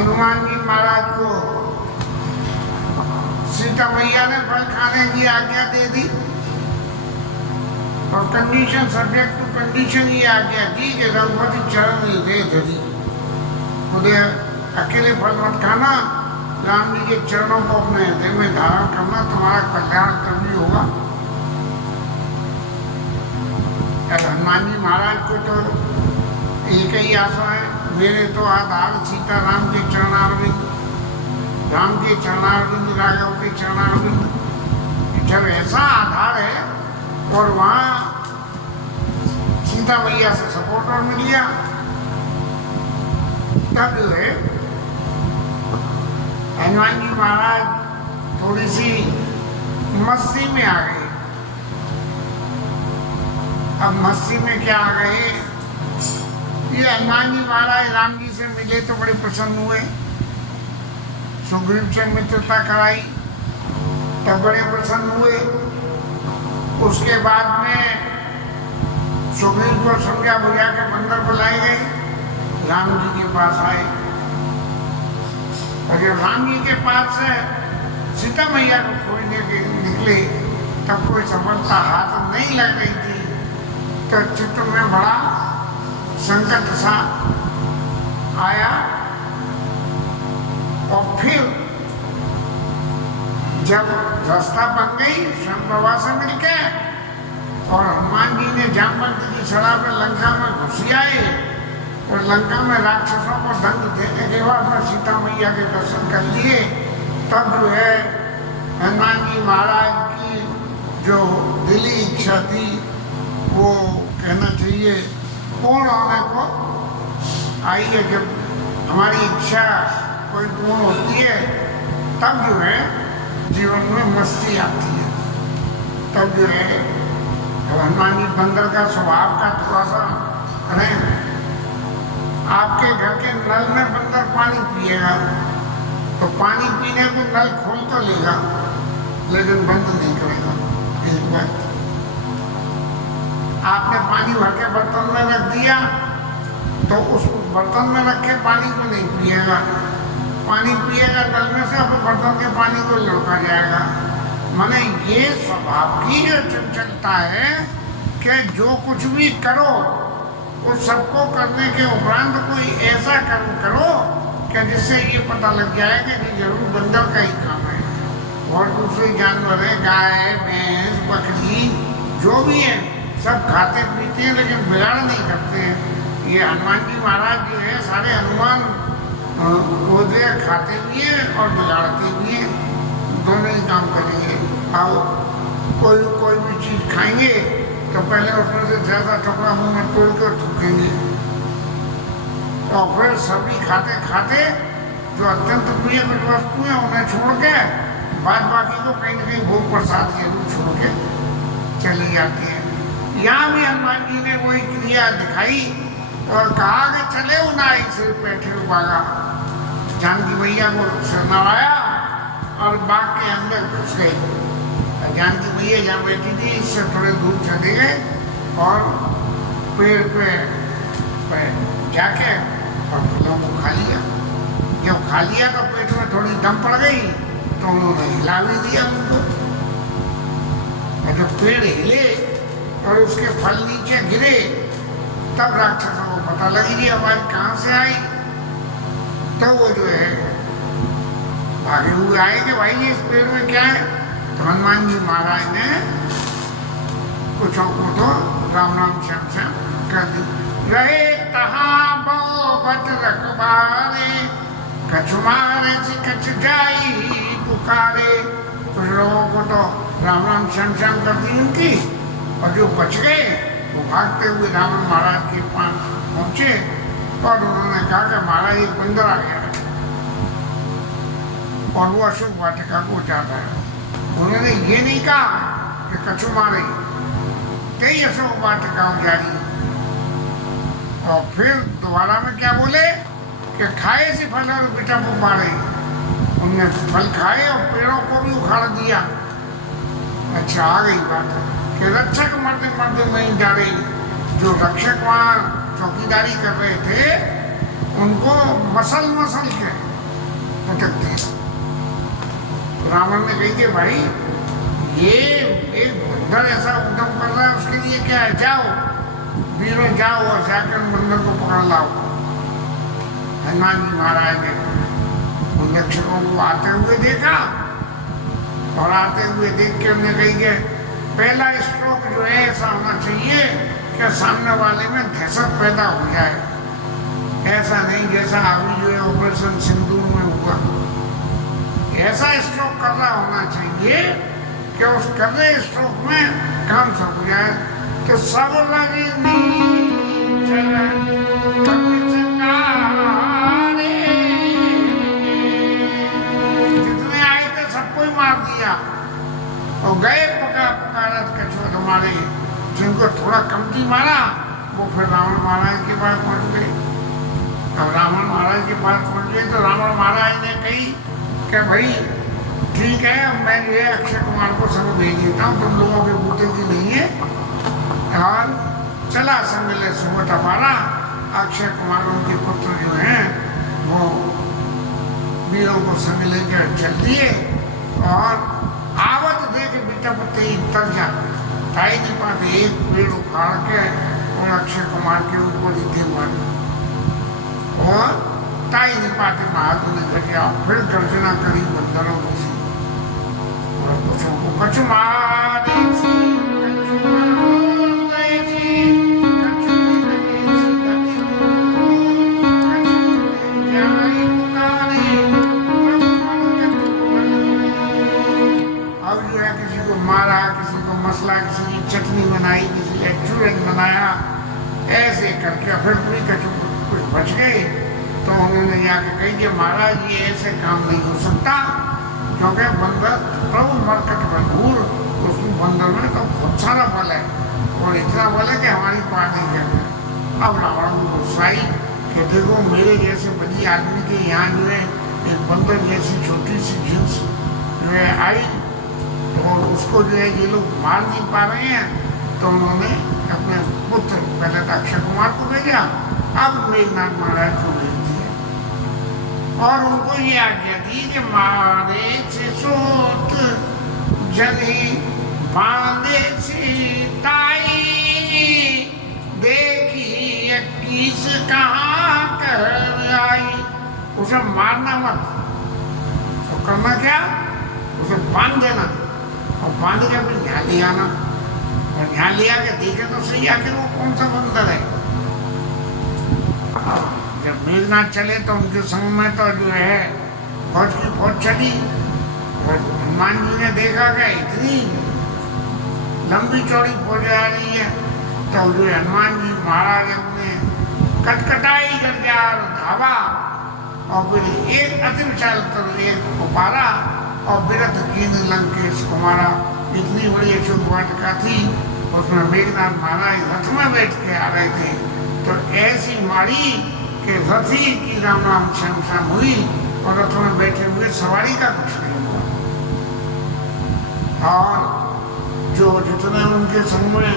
हनुमान जी महाराज को सीता मैया ने फल खाने की आज्ञा दे दी और कंडीशन, सब्जेक्ट टू कंडीशन ये आज्ञा दी कि रघुपति चरण हृदय धरी, खुदे अकेले फल मत खाना, राम जी के चरणों को अपने हृदय में धारण करना, तुम्हारा कल्याण कभी होगा। हनुमान जी महाराज को तो एक ही आशा है, मेरे तो आधार सीता राम के चरणारविंद, राम के चरणारविंद, राघव के चरणारविंद। जब ऐसा आधार है और वहाँ सीता मैया से सपोर्टर मिल गया, तब जो है हनुमान जी महाराज थोड़ी सी मस्ती में आ गए। अब मस्ती में क्या आ गए, ये हनुमान जी महाराज राम जी से मिले तो बड़े प्रसन्न हुए, सुग्रीव से मित्रता कराई तब बड़े प्रसन्न हुए। उसके बाद में सुग्रीव को समझा बुझा के बंदर बुलाए गए, राम जी के पास आए और जब राम जी के पास से सीता मैया को खोजने के निकले तब कोई सफलता हाथ नहीं लग रही थी, तो चित्त में बड़ा संकट सा आया। और फिर जब रास्ता बन गई शंप्रभा से मिलके और हनुमान जी ने जामवंत की सलाह में लंका में घुस आए और लंका में राक्षसों को दंड देने के बाद में सीता मैया के दर्शन कर लिए, तब जो है हनुमान जी महाराज की जो दिली इच्छा थी वो कहना चाहिए पूर्ण होने को आई है। जब हमारी इच्छा कोई पूर्ण होती है तब जो है जीवन में मस्ती आती है, तब जो है हनुमान जी बंदर का स्वभाव का थोड़ा सा अरे आपके घर के नल में बंदर पानी पिएगा तो पानी पीने को नल खोल तो लेगा लेकिन बंद नहीं करेगा। एक बात, आपने पानी भर के बर्तन में रख दिया तो उस बर्तन में रखे पानी को नहीं पिएगा, पानी पिएगा नल में से अपने बर्तन के पानी को लुढ़का जाएगा। माने ये स्वभाव की जो चंचलता है कि जो कुछ भी करो उस सबको करने के उपरांत कोई ऐसा कर्म करो कि जिससे ये पता लग जाए कि जरूर बंदर का ही काम है। और दूसरे जानवर है, गाय भैंस बकरी जो भी है सब खाते पीते हैं लेकिन बिगाड़ नहीं करते हैं। ये हनुमान जी महाराज जो है सारे हनुमान वो जो खाते भी हैं और बिगाड़ते भी हैं, दोनों ही काम करेंगे। अब कोई भी चीज़ खाएंगे तो पहले उसमें से जैसा टुकड़ा मुंह में तोड़ कर थूकेंगे और फिर सभी खाते खाते जो अत्यंत प्रिय कुछ वस्तुएं उन्हें छोड़ के बाद बाकी को कहीं न कहीं भोग प्रसाद जरूर छोड़ के चली जाती है। यहाँ भी हनुमान जी ने वही क्रिया दिखाई और कहा कि चले उनाई से बैठे भागा, जानकी मैया को नवाया और बाग के अंदर घुस गए। जानकी मैया जहाँ बैठी थी इससे थोड़े दूर चले गए और पेड़ पे जाके और फलों को खा लिया। जब खा लिया तो पेट में थोड़ी दम पड़ गई तो उन्होंने हिला भी दिया उनको। जब पेड़ हिले और उसके फल नीचे गिरे तब राक्षसों को पता लगी कि आवाज कहाँ से आई, तो वो जो है भागे हुए आए कि भाई इस पेड़ में क्या है। तो हनुमान जी महाराज ने कुछ को तो राम राम श्याम श्याम कर दी। रहे तहाँ बहु बद रखबारे, कछु मारे से कछु जाई पुकारे। कुछ लोगों को तो राम राम श्याम श्याम कर दी उनकी, और जो बच गए वो भागते हुए रावण महाराज के पास पहुंचे और उन्होंने कहा कि महाराज एक बंदर आ गया और वो अशोक वाटिका को जाता है। उन्होंने ये नहीं कहा कि कछु मारे, कई अशोक वाटिका जा रही। और फिर दोबारा में क्या बोले कि खाए से फल और बेटा को मारे। उनने फल खाए और पेड़ों को भी उखाड़ दिया। अच्छा, आ गई बात कि रक्षक मरते मरते नहीं जा रही। जो रक्षक वहाँ चौकीदारी कर रहे थे उनको मसल के पटक दिया। रावण ने कही कि भाई ये एक बंदर ऐसा उद्यम कर रहा है, उसके लिए क्या है, जाओ वीरों जाओ और जाकर बंदर को पकड़ लाओ। हनुमान जी महाराज ने उन रक्षकों को आते हुए देखा और आते हुए देख के उन्हें कही कि पहला स्ट्रोक जो है ऐसा होना चाहिए कि सामने वाले में दहशत पैदा हो जाए, ऐसा नहीं जैसा अभी जो है ऑपरेशन सिंदूर में हुआ। ऐसा स्ट्रोक करना होना चाहिए कि उस करने स्ट्रोक में काम सब हो जाए। तो सब लगे जितने आए थे सबको ही मार दिया और गए पुकारत कछुआ तुम्हारे। जिनको थोड़ा कमती मारा वो फिर रावण महाराज के पास पहुंच गए। अब रावण महाराज के पास पहुंच गए तो रावण महाराज ने कही कि भाई ठीक है, मैं जो है अक्षय कुमार को संग भेज देता हूँ, तुम लोगों के बूते की नहीं है। और चला संग ले सुबह हमारा अक्षय कुमार उनके पुत्र जो हैं वो वीरों को संग लेकर चल दिए और आवत देख बेटा पुत्र तर जा ताई नहीं पाते एक पेड़ उखाड़ के और अक्षय कुमार के ऊपर ही मारी और ताई नहीं पाते महाद ने लगे फिर गर्जना करी बंदरों में से और कुछों को कछु मारे सी अब जो है किसी को मारा, किसी को मसला, किसी की चटनी बनाई, किसी का चूरन बनाया, ऐसे करके फिर कोई कछु कुछ बच गए। तो उन्होंने जाके कही कि महाराज ये ऐसे काम नहीं हो सकता क्योंकि बंदर प्रभु मरकट भरपूर, उस बंदर में तो बहुत सारा बल है और इतना बल है कि हमारी पार नहीं करना। अब रावण को गुस्साई कि देखो मेरे जैसे बड़ी आदमी के यहाँ जो है एक बंदर जैसी छोटी सी जींस जो है आई और उसको जो है ये लोग मार नहीं पा रहे हैं। तो उन्होंने अपने पुत्र पहले तो अक्षय कुमार को भेजा, अब मेघनाथ महाराज को भेज दिया और उनको ये आज्ञा दी कि मारे से सोत जने बांधे से ताई देखी 21 कहाँ कर आई। उसे मारना मत, तो करना क्या, उसे बांध देना और बांध के फिर ध्यान ले आना और ध्यान ले आके देखे तो सही आखिर वो कौन सा बंदर है। जब मेघनाथ चले तो उनके संग में तो जो है फौज की फौज चली और हनुमान जी ने देखा कि इतनी लंबी चौड़ी फौज आ रही है तो जो हनुमान जी महाराज अपने कटकटाई करके धावा और फिर एक अति विशाल एक उपारा और बिरथ कीन लंकेश कुमारा। इतनी बड़ी अशोक वाटिका थी, उसमें मेघनाथ महाराज रथ में बैठ के आ रहे थे तो ऐसी मारी कि रथी की राम राम श्याम श्याम हुई और रथ में बैठे हुए सवारी का कुछ नहीं हुआ। और जो जितने उनके संग में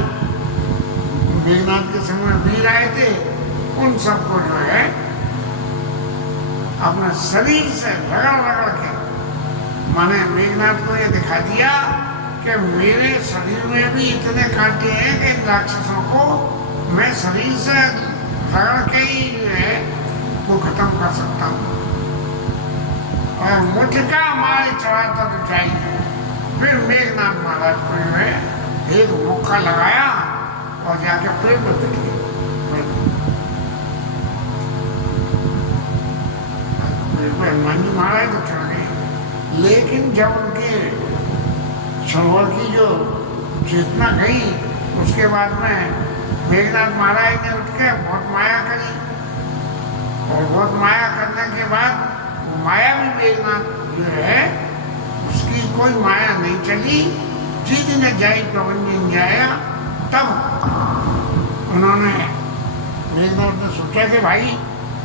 मेघनाथ के संग में वीर आए थे उन सबको जो है अपने शरीर से रगड़ रगड़ के माने मेघनाथ को ये दिखा दिया कि मेरे शरीर में भी इतने कांटे हैं कि इन राक्षसों को मैं शरीर से रगड़ के ही जो है वो खत्म कर सकता हूँ और मुठका मारे चढ़ाता तो चाहिए। फिर मेघनाथ महाराज को जो है एक मुक्का लगाया और जाके पेड़ पर बैठ गए। हनुमान जी महाराज तो चढ़ गए, लेकिन जब उनके सरोवर की जो चेतना गई उसके बाद में मेघनाथ महाराज ने उठ के बहुत माया करी और बहुत माया करने के बाद माया भी मेघनाथ जो है उसकी कोई माया नहीं चली। जिस दिन जाई प्रबंधन जाया तब उन्होंने मेघनाथ ने सोचा कि भाई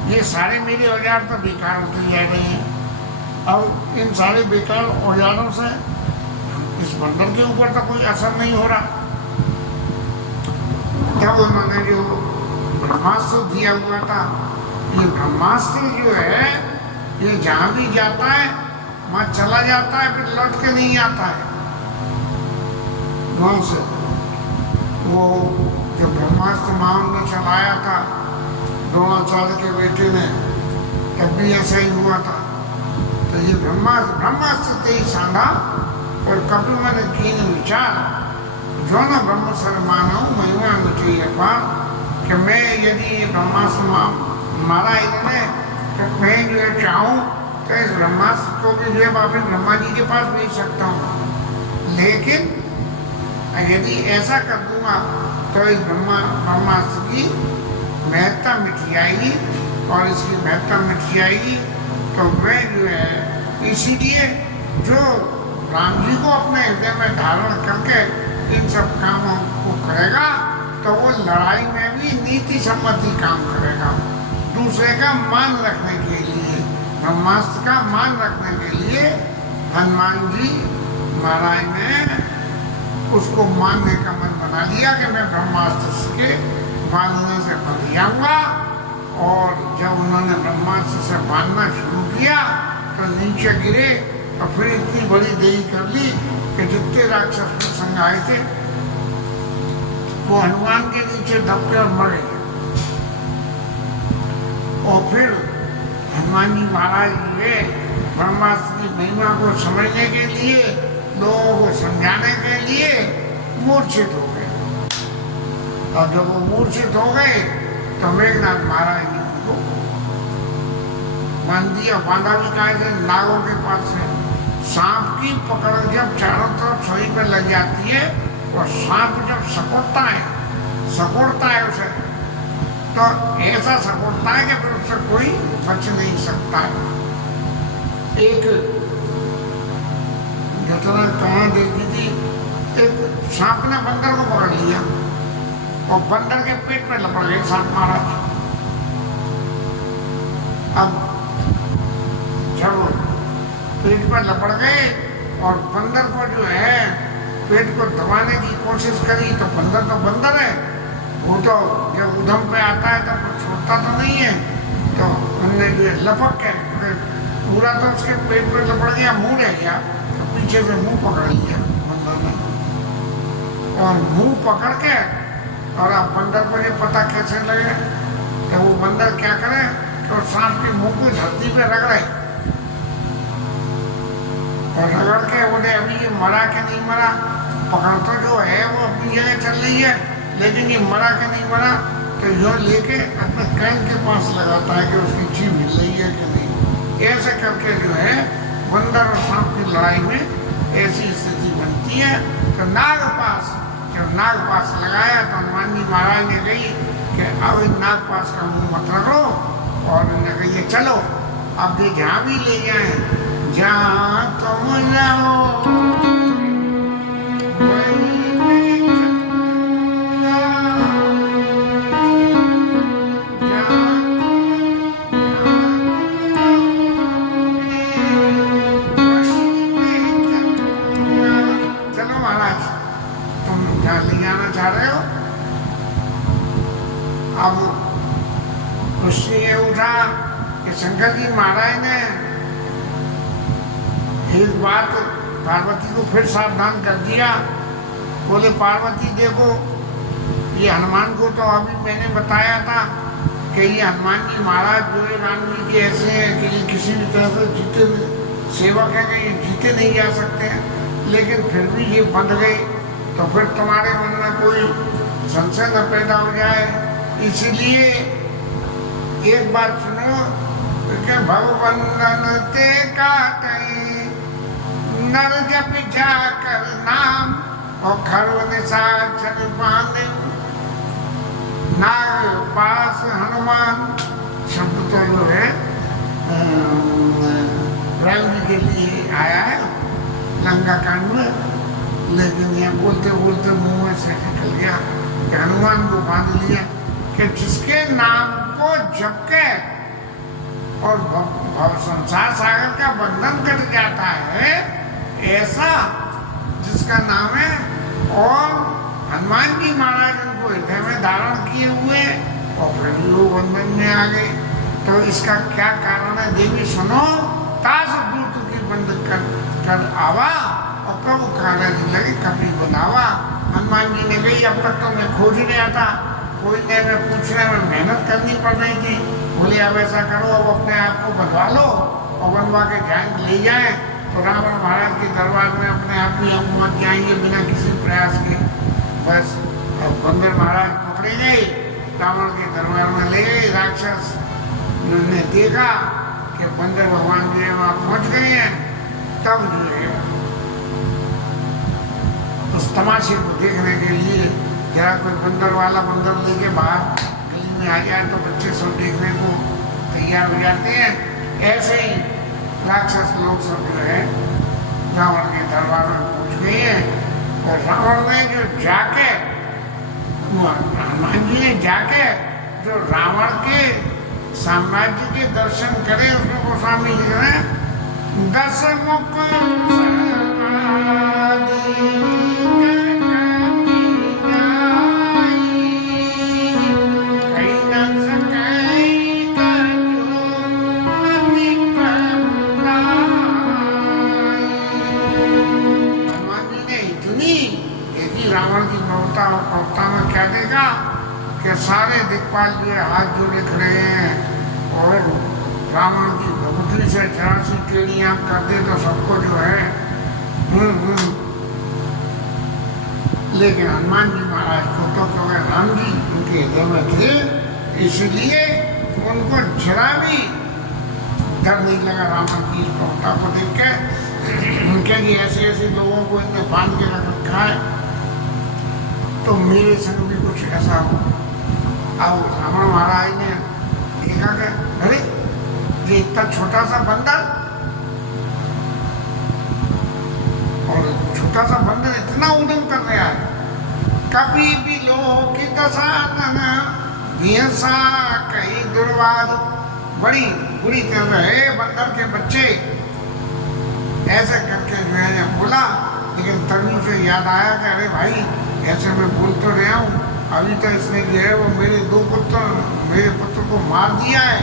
ये सारे मेरे औजार तो बेकार होते जा रहे हैं, अब इन सारे बेकार औजारों से इस बंदर के ऊपर तो कोई असर नहीं हो रहा। तब उन्होंने जो ब्रह्मास्त्र दिया हुआ था, ये ब्रह्मास्त्र जो है ये जहाँ भी जाता है वहाँ चला जाता है, फिर लौट के नहीं आता है वहाँ से। वो जब ब्रह्मास्त्र माउंट ने चलाया था द्रोणाचार्य के बेटे ने, तब भी ऐसा ही हुआ था। तो ये ब्रह्मास्त्र ते ही सांधा और कभी मैंने कीन विचार जो न ब्रह्म सर मानो महिमा मिटी अपार, कि मैं यदि ब्रह्मास्त्र मारा इन्होंने तो मैं जो है चाहूँ तो इस ब्रह्मास्त्र को भी जो है वापिस ब्रह्मा जी के पास भेज सकता हूँ, लेकिन यदि ऐसा कर दूंगा तो इस ब्रह्मास्त्र की महत्ता मिट जाएगी, और इसकी महत्ता मिट जाएगी तो मैं जो है इसीलिए जो राम जी को अपने हृदय में धारण करके इन सब कामों को करेगा तो वो लड़ाई में भी नीति सम्मति काम करेगा, दूसरे का मान रखने के लिए, ब्रह्मास्त्र का मान रखने के लिए हनुमान जी महाराज ने उसको मानने का मन बना लिया कि मैं ब्रह्मास्त्र के बांधने से बंध जाऊंगा। और जब उन्होंने ब्रह्मास्त्र से बांधना शुरू किया तो नीचे गिरे, तो फिर इतनी बड़ी देरी कर ली कि जितने राक्षस प्रसंग आए थे वो हनुमान के नीचे दबके और मरे। और फिर हनुमान जी महाराज हुए ब्रह्मास्त्र की महिमा को समझने के लिए, लोगों को समझाने के लिए मूर्छित हो गए। और जब वो मूर्छित हो गए तो मेघनाथ महाराज ने उनको बांध दिया। बांधा भी कहा थे नागों के पास से। सांप की पकड़ जब चारों तरफ शरीर पे लग जाती है और सांप जब सकोड़ता है उसे, तो ऐसा सकोड़ता है कि फिर उससे कोई बच नहीं सकता है। एक घटना कहाँ देखी थी, एक सांप ने बंदर को पकड़ लिया और बंदर के पेट में लपड़ गए सांप महाराज। अब जब पेट पर लपड़ गए और बंदर को जो है पेट को दबाने की कोशिश करी, तो बंदर है, वो तो जब उधम पे आता है तो छोड़ता तो नहीं है, तो हमने जो लपक के पूरा तो उसके पेट पर लपड़ गया, मुंह रह गया, तो पीछे से मुंह पकड़ लिया बंदर ने। और मुंह पकड़ के, और अब बंदर को ये पता कैसे लगे तो वो बंदर क्या करे तो सांप के मुंह को धरती पे रगड़े, और रगड़ के बोले अभी ये मरा के नहीं मरा। पकड़ तो जो है वो अपनी जगह चल रही है, लेकिन ये मरा के नहीं मरा, तो यो लेके अपने कान के पास लगाता है कि उसकी जीभ हिल रही है कि नहीं। ऐसे करके जो है बंदर और सांप की लड़ाई में ऐसी स्थिति बनती है। तो नागपाश, जब नागपाश लगाया तो हनुमान जी महाराज ने कही कि अब इन नागपाश का मुंह मत रखो, और उन्होंने कही ये चलो अब ये जहाँ भी ले जाए, जहाँ तुम जाओ ये उठा कि शंकर जी महाराज ने एक बात पार्वती को फिर सावधान कर दिया। बोले पार्वती देखो, ये हनुमान को तो अभी मैंने बताया था कि ये हनुमान जी महाराज जो है राम जी के ऐसे हैं कि ये किसी भी तरह से जीते सेवक है कि ये जीते नहीं जा सकते हैं, लेकिन फिर भी ये बंध गए, तो फिर तुम्हारे मन में कोई संशय न पैदा हो जाए, इसीलिए एक बात सुनो कि भगवंदन ते काटई नर जप जाकर नाम, और खरव निशाचर बांधे नाग पास हनुमान। शब्द तो जो है राम जी के लिए आया है लंका कांड में, लेकिन यह बोलते बोलते मुंह में से निकल गया कि हनुमान को बांध लिया कि जिसके नाम को जप के और संसार सागर का बंधन कट जाता है, ऐसा जिसका नाम है। और हनुमान जी महाराज उनको हृदय में धारण किए हुए और फिर भी वो बंधन में आ गए। तो इसका क्या कारण है देवी सुनो, तास दूत की बंद कर आवा और प्रभु खाने लगे कभी बुलावा। हनुमान जी ने कही अब तक तो मैं खोज नहीं आता, कोई ने मैं पूछने में मेहनत करनी पड़ रही थी। बोले अब ऐसा करो, अब अपने आप को बनवा लो और बनवा के जाएं ले जाएं तो रावण महाराज के दरबार में अपने आप ही हम पहुँच जाएंगे बिना किसी प्रयास के। बस अब बंदर महाराज पकड़े गए, रावण के दरबार में ले गए राक्षस। उन्होंने देखा कि बंदर भगवान जो है वहाँ पहुँच गए हैं, तब जो है उस तमाशे को देखने के लिए जरा कोई बंदर वाला बंदर लेके बाहर गली में आ जाए तो बच्चे सब देखने को तैयार हो जाते हैं। ऐसे ही राक्षस लोग सब जो है रावण के दरबार में पहुँच गए हैं और रावण ने जो जाके हनुमान जी ने जाके जो रावण के साम्राज्य के दर्शन करे उसमें गोस्वामी जी ने 10 मुख रावण की प्रवृत्ता में क्या देगा कि सारे दिक्पाल जो है हाथ जोड़े खड़े हैं और रावण की भगवती से जरा सी टेढ़ियाँ कर दे तो सबको जो है लेकिन हनुमान जी महाराज को तो क्योंकि राम जी उनके हृदय में थे इसलिए उनको जरा भी डर नहीं लगा रावण की इस प्रवृत्ता को देख के। क्योंकि ऐसे ऐसे लोगों को इनने बांध के रख रखा है तो मेरे संग भी कुछ ऐसा हो। अब रावण महाराज ने देखा कि अरे ये इतना छोटा सा बंदर और छोटा सा बंदर इतना उद्यम कर रहा है। कभी भी लोग की दशा नसा कहीं दुर्वाद बड़ी बुरी तरह है बंदर के बच्चे ऐसे करके जो है बोला। लेकिन तभी से याद आया कि अरे भाई ऐसे मैं बोल तो रहा हूँ, अभी तो इसने जो है वो मेरे पुत्र को मार दिया है,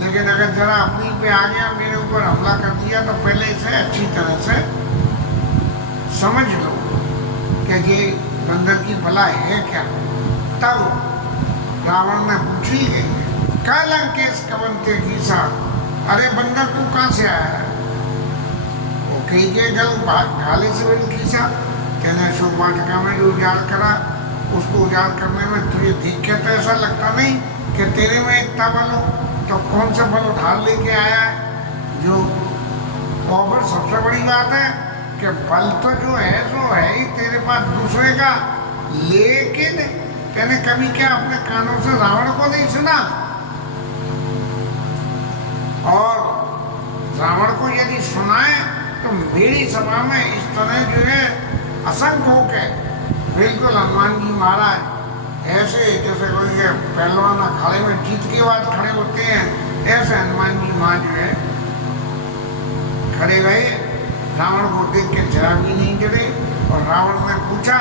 लेकिन अगर जरा अपनी पे आ गया मेरे ऊपर हमला कर दिया तो पहले इसे अच्छी तरह से समझ लो कि ये बंदर की भलाई है क्या। तब रावण ने पूछी लंकेश कवंते की सा, अरे बंदर तू कहाँ से आया है? वो कही के गल घाले से बनी खींचा। कहने शोक वाटिका में जो उजाड़ करा उसको उजाड़ करने में तुझे देख के तो ऐसा लगता नहीं कि तेरे में इतना बल हो, तो कौन सा बल उठा लेके आया है जो। और फिर सबसे बड़ी बात है कि बल तो जो है सो है ही तेरे पास दूसरे का, लेकिन कहने कभी क्या अपने कानों से रावण को नहीं सुना? और रावण को यदि सुनाए तो मेरी सभा में इस तरह जो है असंख्य होके बिल्कुल हनुमान जी महाराज ऐसे जैसे कोई पहलवान अखाड़े में जीत के बाद खड़े होते हैं, ऐसे हनुमान जी महाराज जो है खड़े रहे। रावण को देख के जरा भी नहीं डरे और रावण ने पूछा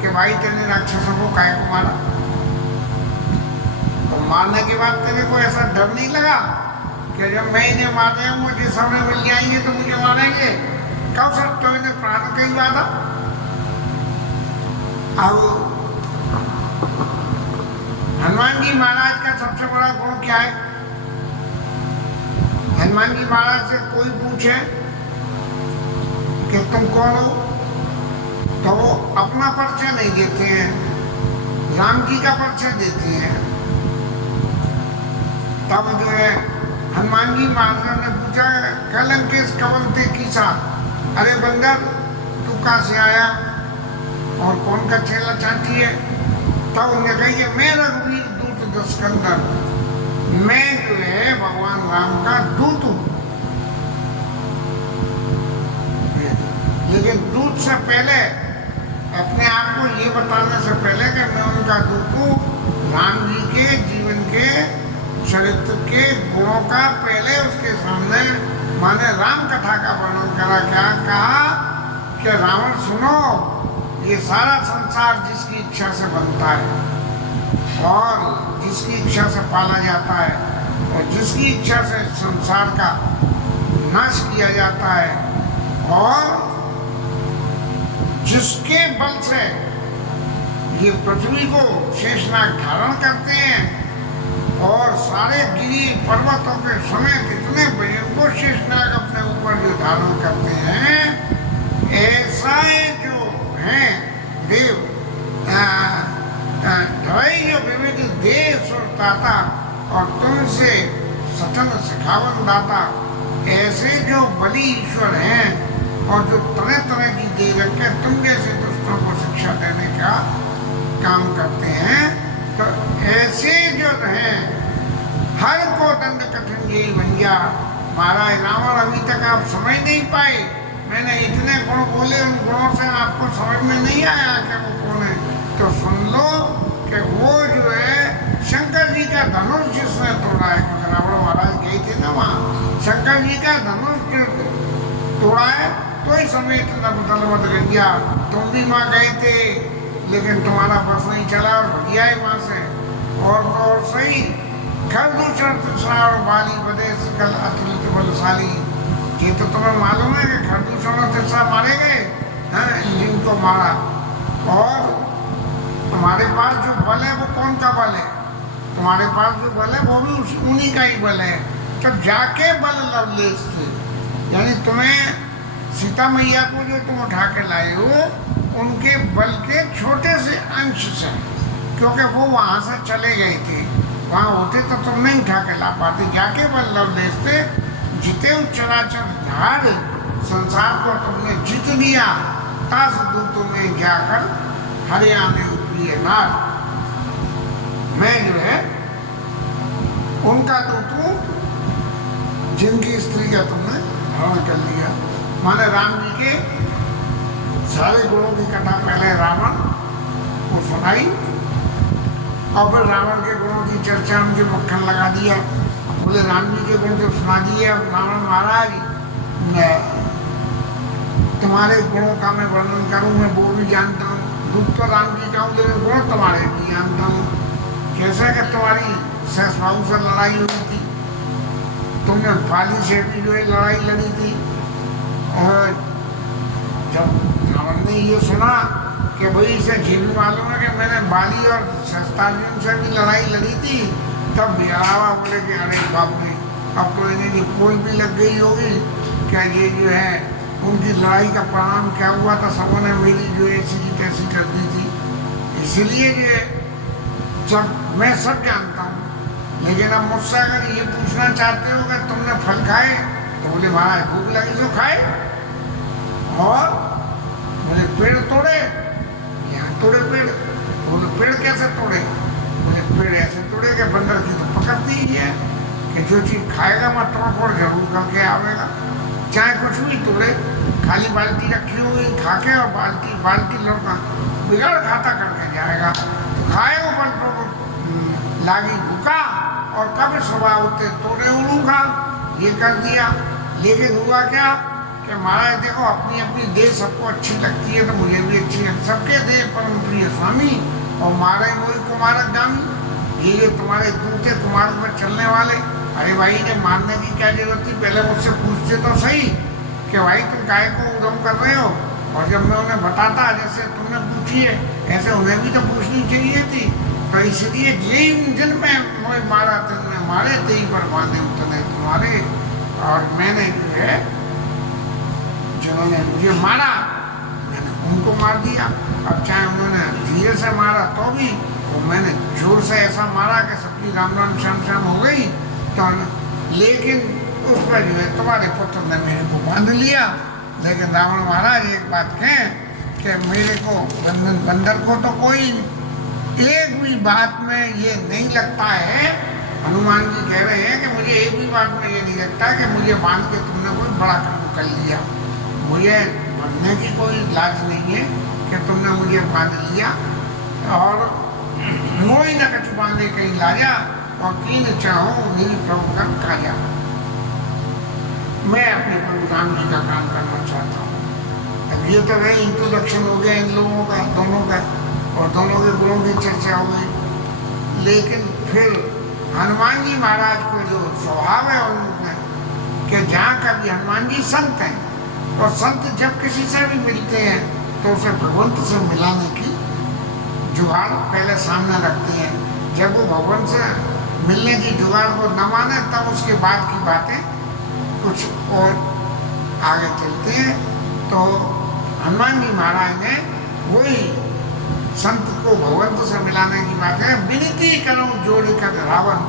कि भाई तेने राक्षसों को काहे को मारा? तो मारने के बाद तेरे को ऐसा डर नहीं लगा कि जब मैं इन्हें मार रहा हूँ मुझे सामने मिल जाएंगे तो मुझे मारेंगे? कब सर तो इन्हें प्राण कई वादा। अब हनुमान जी महाराज का सबसे बड़ा गुण क्या है? हनुमान जी महाराज से कोई पूछे कि तुम कौन हो तो वो अपना परिचय नहीं देते हैं, राम जी का परिचय देते हैं। तब जो है हनुमान जी महाराज ने पूछा लंकेश कवंते की सा, अरे बंदर तू कहाँ से आया और कौन का चेला चाहती है? तब उन्हें कही मैं रघुवीर दूत दशकंदर, मैं जो है भगवान राम का दूत हूँ। लेकिन दूत से पहले अपने आप को ये बताने से पहले कि मैं उनका दूत हूँ, राम जी के जीवन के चरित्र के गुणों का पहले उसके सामने माने राम कथा का वर्णन करा। क्या कहा कि रावण सुनो, ये सारा संसार जिसकी इच्छा से बनता है और जिसकी इच्छा से पाला जाता है और जिसकी इच्छा से संसार का नाश किया जाता है और जिसके बल से ये पृथ्वी को शेषनाग धारण करते हैं और सारे गिरी पर्वतों के समेत इतने भयंकर शेषनाग अपने ऊपर जो धारण करते हैं, ऐसा जो है देव ढाई जो विविध देश और दाता और तुमसे सतन सिखावन दाता, ऐसे जो बलि ईश्वर हैं और जो तरह तरह की दे रखे तुम जैसे दुष्टों को शिक्षा देने का काम करते हैं, तो ऐसे जो हैं हर को दंड कठिन यही बन गया। महाराज रावण अभी तक आप समझ नहीं पाए, मैंने इतने गुण बोले, उन गुणों से आपको समझ में नहीं आया कि वो कौन है, तो सुन लो कि वो जो है शंकर जी का धनुष जिसने तोड़ा है, क्योंकि रावण महाराज गए थे ना वहाँ, शंकर जी का धनुष जो तोड़ा है तो ही समेत नबदल मत गंजा, तुम भी वहाँ गए थे लेकिन तुम्हारा बस नहीं चला और भगिया है वहाँ से। और तो और सही खरदूषण तृष्णा और बाली बदे सकल अतुलित बलशाली, ये तो तुम्हें मालूम है कि खरदूषण और तृष्णा मारे गए हैं, जिनको मारा। और तुम्हारे पास जो बल है वो कौन का बल है? तुम्हारे पास जो बल है वो भी उन्हीं का ही बल है। तो जाके बल लवलेश थे, यानी तुम्हें सीता मैया को जो तुम उठा के लाए हो उनके बल के छोटे से अंश से, क्योंकि वो वहाँ से चले गए थे, वहाँ होते तो तुम नहीं उठा के ला पाते। जाके बल लवलेश थे, जिते चराचर झाड़ संसार को तुमने जीत लिया, तास दूतों में जाकर हरियाणे प्रिय नार, मैं जो है उनका दूत हूँ जिनकी स्त्री का तुमने हरण कर लिया। माने राम जी के सारे गुणों की कथा पहले रावण को सुनाई और फिर रावण के गुणों की चर्चा उनके मक्खन लगा दिया। बोले राम जी के गुण तो सुना दिए, अब रावण महाराज तुम्हारे गुणों का मैं वर्णन करूं, मैं वो भी जानता हूँ, दुख तो राम जी का हूँ लेकिन गुण तुम्हारे भी जानता हूँ। कैसे कि तुम्हारी सहस बाबू से लड़ाई हुई थी, तुमने बाली से भी जो है लड़ाई लड़ी थी, और जब रावण ने ये सुना कि भाई इसे ये भी मालूम है कि मैंने बाली और सहस्त्रार्जुन से भी लड़ाई लड़ी थी, तब बिहावा बोले कि अरे बाप रे, अब तो इन्हें ये पोल भी लग गई होगी, क्या ये जो है उनकी लड़ाई का परिणाम क्या हुआ था, सबों ने मेरी जो ऐसी की तैसी कर दी थी। इसलिए ये जब मैं सब जानता हूँ, लेकिन अब मुझसे अगर ये पूछना चाहते हो कि तुमने फल खाए, तो बोले महाराज भूख लगी तो खाए, और बोले पेड़ तोड़े, यहाँ तोड़े पेड़, बोले पेड़ कैसे तोड़े, बोले पेड़ ऐसे तोड़े कि बंदर की तो पकड़ती ही है कि जो चीज़ खाएगा मैं तोड़ फोड़ जरूर करके आवेगा, चाहे कुछ भी तोड़े, खाली बाल्टी रखी हुई खा के और बाल्टी लड़का बिगाड़ खाता करके जाएगा, तो खाएगा पर तो लागी भूखा और कभी सुबह होते तोड़े उड़ूंगा, ये कर दिया। लेकिन हुआ क्या कि महाराज देखो अपनी अपनी देह सबको अच्छी लगती है, तो मुझे भी अच्छी लगती, सबके देह परम प्रिय स्वामी और मारे मोई कुमारक गामी, ये जो तुम्हारे दूते कुमार में चलने वाले, अरे भाई ने मानने की क्या जरूरत थी, पहले मुझसे पूछते तो सही कि भाई तुम काय को उदम कर रहे हो, और जब मैं उन्हें बताता जैसे तुमने पूछी है ऐसे उन्हें भी तो पूछनी चाहिए थी। तो इसलिए जिन में मोह मारा तुमने मारे तेई पर बांधे उतने तुम्हारे, और मैंने जो है जिन्होंने मुझे मारा मैंने उनको मार दिया। अब चाहे उन्होंने धीरे से मारा तो भी वो मैंने जोर से ऐसा मारा कि सबकी राम राम श्याम श्याम हो गई, तो लेकिन उस पर जो है तुम्हारे पुत्र ने मेरे को बांध लिया। लेकिन रावण महाराज एक बात कहें कि मेरे को बंदर को तो कोई एक भी बात में ये नहीं लगता है, हनुमान जी कह रहे हैं कि मुझे एक भी बात में ये नहीं लगता कि मुझे बांध के तुमने कोई बड़ा काम कर लिया, मुझे बनने की कोई लाज नहीं है कि तुमने मुझे बांध लिया, और मोई न कछु बांधे कहीं लाजा, और कीन चाहो नील प्रभु का काजा। मैं अपने प्रभु राम जी का काम करना चाहता हूँ। अब ये तो वही इंट्रोडक्शन हो गया इन लोगों का, दोनों का, और दोनों के गुणों की चर्चा हो गई। लेकिन फिर हनुमान जी महाराज को जो स्वभाव है उनमें कि जहाँ कभी हनुमान जी संत हैं, और संत जब किसी से भी मिलते हैं तो उसे भगवंत से मिलाने की जुगाड़ पहले सामने रखते हैं। जब वो भगवान से मिलने की जुगाड़ को न माने तब उसके बाद की बातें कुछ और आगे चलती हैं। तो हनुमान जी महाराज ने वही संत को भगवंत से मिलाने की बात है। विनती करूं जोड़ी कर रावण,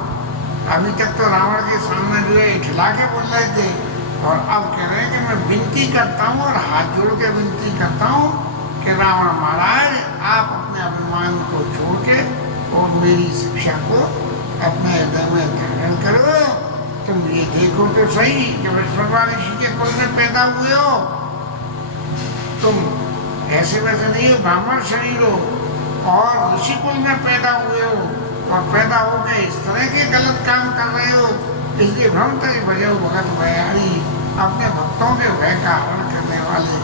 अभी तक तो रावण के सामने जो है खिला के बोल रहे थे, और अब कह रहे हैं कि मैं विनती करता हूँ और हाथ जोड़ के विनती करता हूँ कि रावण महाराज आप अपने अभिमान को छोड़ के और मेरी शिक्षा को अपने हृदय में धारण करो। तुम ये देखो तो सही कि वैश्वानर ऋषि के कुल में पैदा हुए हो, तुम ऐसे वैसे नहीं हो, ब्राह्मण शरीर हो और ऋषि कुल में पैदा हुए हो, और पैदा हो गए इस तरह के गलत काम कर रहे हो, इसलिए भ्रमते भजो भगत भयारी, अपने भक्तों के भय का हरण करने वाले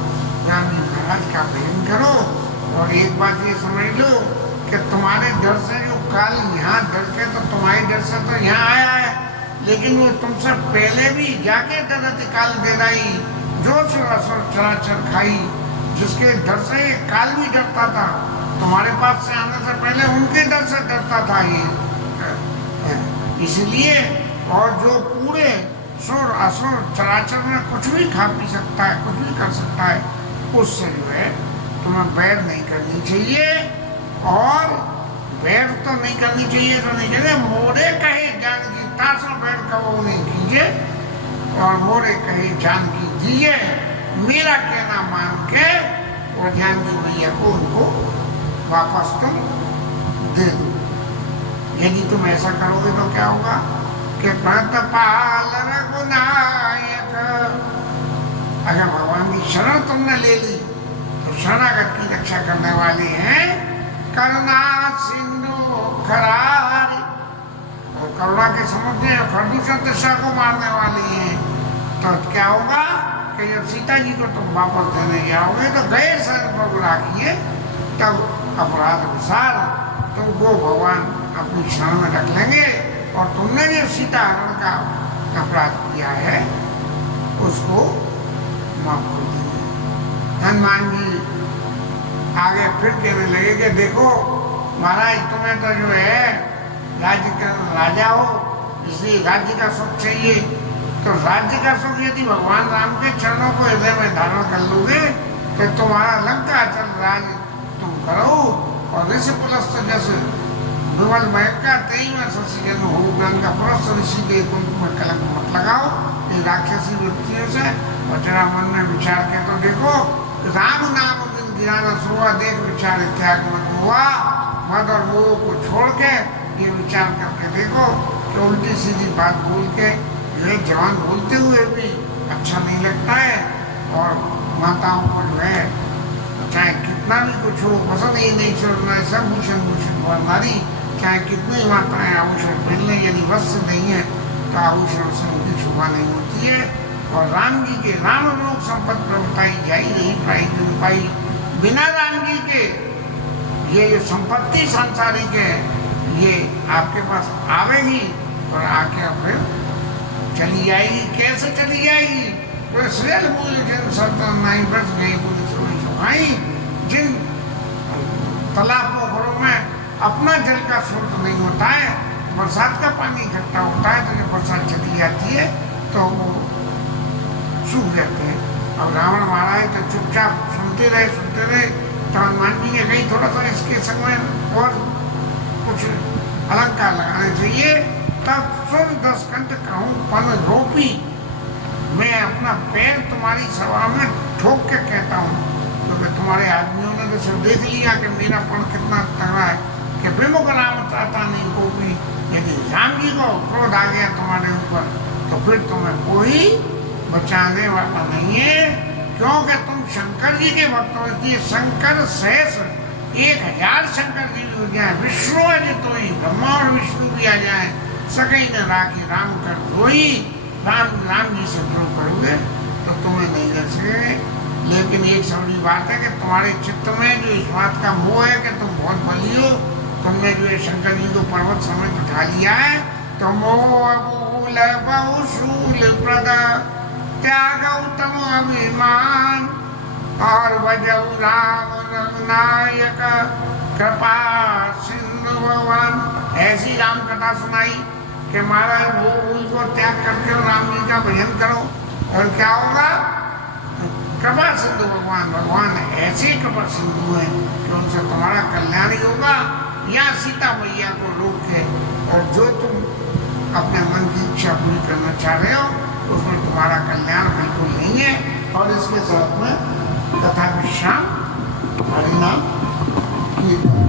राम जी महाराज का भजन करो। और एक बात ये समझ लो कि तुम्हारे डर से जो काल यहाँ डर के तो तुम्हारे डर से तो यहाँ आया है, लेकिन वो तुमसे पहले भी जाके डरत काल दे रही, जो असुर चराचर खाई, जिसके डर से ये काल भी डरता था, तुम्हारे पास से आने से पहले उनके डर से डरता था ये, इसलिए। और जो पूरे सुर असुर चराचर में कुछ भी खा पी सकता है, कुछ भी कर सकता है, उससे जो है तुम्हें बैर नहीं करनी चाहिए। और बैर तो नहीं करनी चाहिए तो नहीं चाहिए, मोरे कहे जानकी तासो बैर कबो नहीं कीजिए, और मोरे कहे जानकी दीजिए, मेरा कहना मान के और जानकी मैया को उनको वापस तुम दे दो। यदि तुम ऐसा करोगे तो क्या होगा कि प्रतिपाल रघुनायक, अगर भगवान की शरण तुमने ले ली तो शरणागत की रक्षा करने वाले हैं करुणा सिंधु खरारी, और करुणा के समुद्र प्रदूषण दिशा को मारने वाली हैं। तो क्या होगा कि जब सीता जी को तुम वापस देने जाओगे तो गए सर पर बुला किए, तब अपराध विसार तुमको भगवान अपनी शरण में रख लेंगे, और तुमने जो सीता हरण का अपराध किया है उसको माफ कर देंगे। हनुमान जी आगे फिर कहने लगे कि देखो महाराज, तुम्हें तो जो है राज्य का राजा हो, इसलिए राज्य का सुख चाहिए, तो राज्य का सुख यदि भगवान राम के चरणों को हृदय में धारण कर लोगे तो तुम्हारा लंका चल राज तुम करो। और ऋषि पुलस्त जैसे विमल महक का 23वां शशि जन हो गंगा पुलस्त ऋषि के तुम में कलंक मत लगाओ इन राक्षसी व्यक्तियों से, और जरा मन में विचार के तो देखो, राम नाम दिन गिराना सुहा, देख विचार त्याग मत हुआ, मद और मोह को छोड़ के ये विचार करके देखो कि उल्टी सीधी बात बोल के ये जवान बोलते हुए भी अच्छा नहीं लगता है। और माताओं को जो है चाहे कितना भी कुछ हो पसंद ही नहीं छोड़ना है, सब भूषण भूषण नारी, चाहे कितनी माताएं आभूषण पहन लें, यदि वस्त्र नहीं है तो आभूषण से उनकी शोभा नहीं होती है। और राम जी के राम लोक संपत्ति प्रभुताई जाई नहीं पाई नहीं पाई, बिना राम जी के ये जो संपत्ति सांसारिक है ये आपके पास आवेगी और आके फिर चली जाएगी। कैसे चली जाएगी? तो श्रेल मूल जिन सल्तन नहीं बच गई पुलिस सुहाई, जिन तालाब पोखरों में अपना जल का स्रोत नहीं होता है, बरसात का पानी इकट्ठा होता है, तो जब बरसात चली जाती है तो वो सूख जाते हैं। अब रावण महाराज तो चुपचाप सुनते रहे, तो हनुमान जी ने कहीं थोड़ा सा इसके संग में और कुछ अलंकार लगाने चाहिए। तब सुन 10 कंठ कहूँ पन रोपी, मैं अपना पैर तुम्हारी सभा में ठोक के कहता हूँ, क्योंकि तुम्हारे आदमियों ने तो सब देख लिया कि मेरा पण कितना तगड़ा है, कि विमुख राम चाहता नहीं कोई। यदि राम जी को क्रोध आ गया तुम्हारे ऊपर तो फिर तुम्हें कोई बचाने वाला नहीं है, क्योंकि तुम शंकर जी के भक्त हो। इसलिए शंकर शेष 1000 शंकर जी भी हो जाए, विष्णु अजित होई, ब्रह्मा और विष्णु भी आ जाए, सकई न राखी राम कर धोई, राम जी से द्रोह करोगे तो तुम्हें नहीं कर सके। लेकिन एक सबड़ी बात है कि तुम्हारे चित्त में जो इस बात का मोह है कि तुम बहुत बली हो, तुमने जो है शंकर जी को पर्वत समेत उठा लिया है, तमोबूल बहुशूल प्रद त्याग उत्तम अभिमान और बजऊ राम रघुनायक कृपा सिंधु भगवान। ऐसी राम कथा सुनाई कि महाराज भूल को त्याग करके राम जी का भजन करो और क्या होगा। कृपा सिंधु भगवान, भगवान ऐसे कृपा सिंधु हैं कि उनसे तुम्हारा कल्याण ही होगा या सीता मैया को रोक के, और जो तुम अपने मन की इच्छा पूरी करना चाह रहे हो उसमें तुम्हारा कल्याण बिल्कुल नहीं है। और इसके साथ में कथा विश्राम हरिनाम कीर्तन।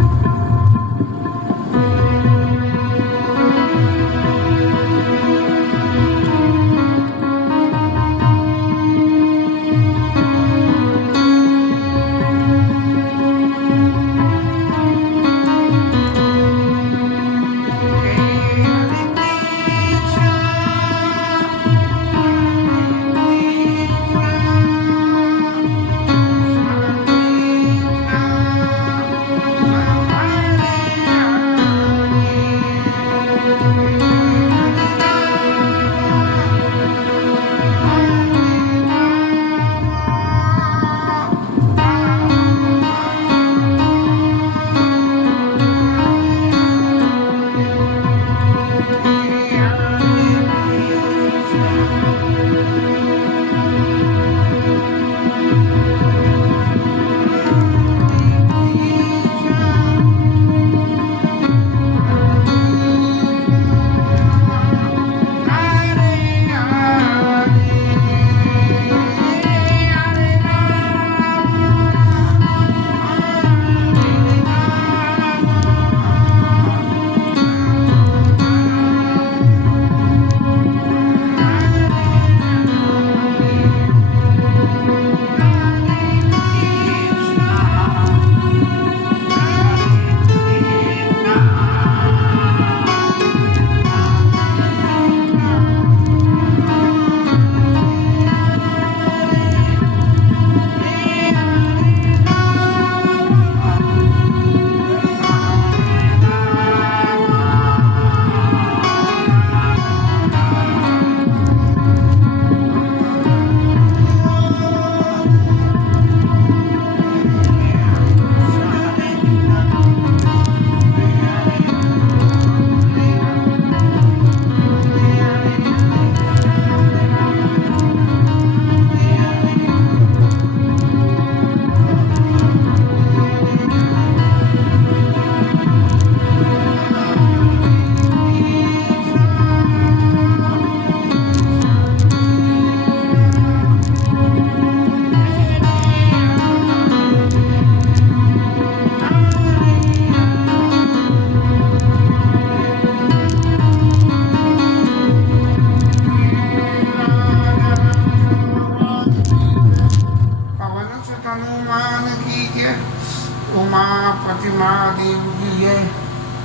उमापति महादेव की जय।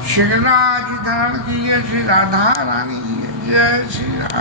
श्री राज धरण की जय। श्री राधा रानी की जय। जय श्री राम।